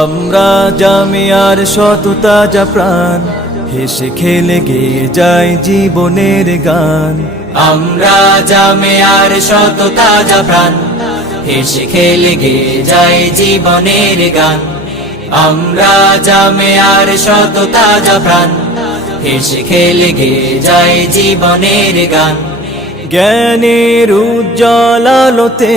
আমরা জামিয়ার শততা তাজা প্রাণ হেসে খেলে গিয়ে যায় জীবনের গান আমরা জামিয়ার শততা তাজা প্রাণ হেসে খেলে গিয়ে যায় জীবনের গান আমরা জামিয়ার শততা তাজা প্রাণ হেসে খেলে গিয়ে যায় জীবনের গান জ্ঞানের উজ্জ্বল আলোতে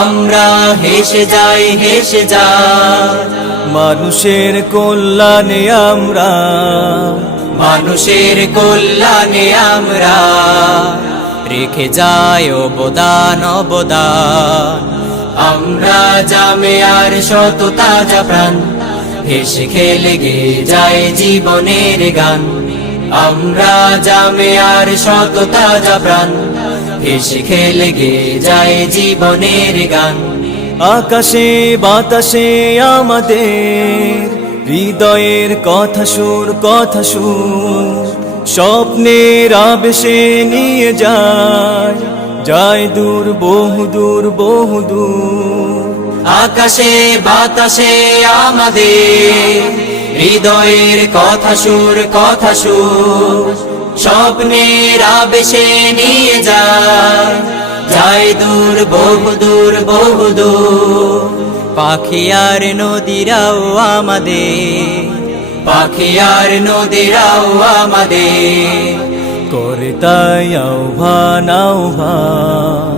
আমরা হেসে যাই হেসে যাই মানুষের কল্যাণে আমরা মানুষের কল্যাণে আমরা রেখে যাই অবদান অবদান আমরা জামে আর শত তাজা প্রাণ হেসে খেলে গে যায় জীবনের গান আমরা জামে আর শত তাজা প্রাণ ভেসে খেলে গে যায় জীবনের গান আকাশে বাতাসে আমাদের হৃদয়ের কথা সুর কথা সুর স্বপ্নের আবেশে নিয়ে যায় যায় দূর বহু দূর বহু দূর আকাশে বাতাসে আমাদের হৃদয়ের কথা সুর কথা সুর স্বপ্নের আবেশে নিয়ে যায় যায় দূর বহু দূর বহু দূর পাখি আর নদীরাও আমাদের পাখি আর নদীরাও আমাদের করতাই আহ্বান আহ্বান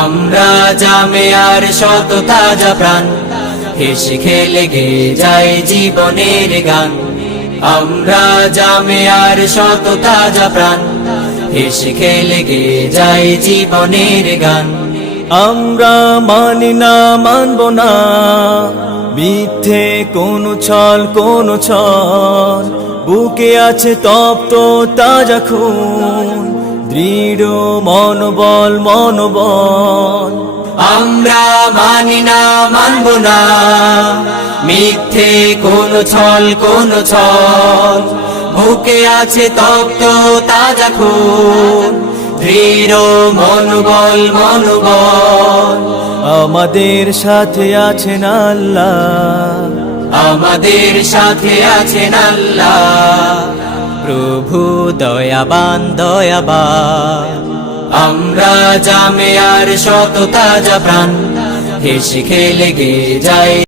আমরা জামে আর শত তাজা প্রাণ হেসে খেলে গে যায় জীবনের গান আমরা জামে আর শত তাজা প্রাণ হেসে খেলে গে যায় জীবনের গান আমরা মানি না মানব না মিথ্যে কোন ছল কোন ছল বুকে আছে তপ্ত তাজা খুন দৃঢ় মনোবল মনোবল আমরা মানি না মানব না মিথ্যে কোন ছল কোন ছল বুকে আছে তপ্ত তাজা খুন দৃঢ় মনোবল মনোবল আমাদের সাথে আছেন আল্লাহ আমাদের সাথে আছেন আল্লাহ প্রভু দয়াবান দয়াবান আমরা জামে আর শত তাজা প্রাণ হেসে খেলে গে যাই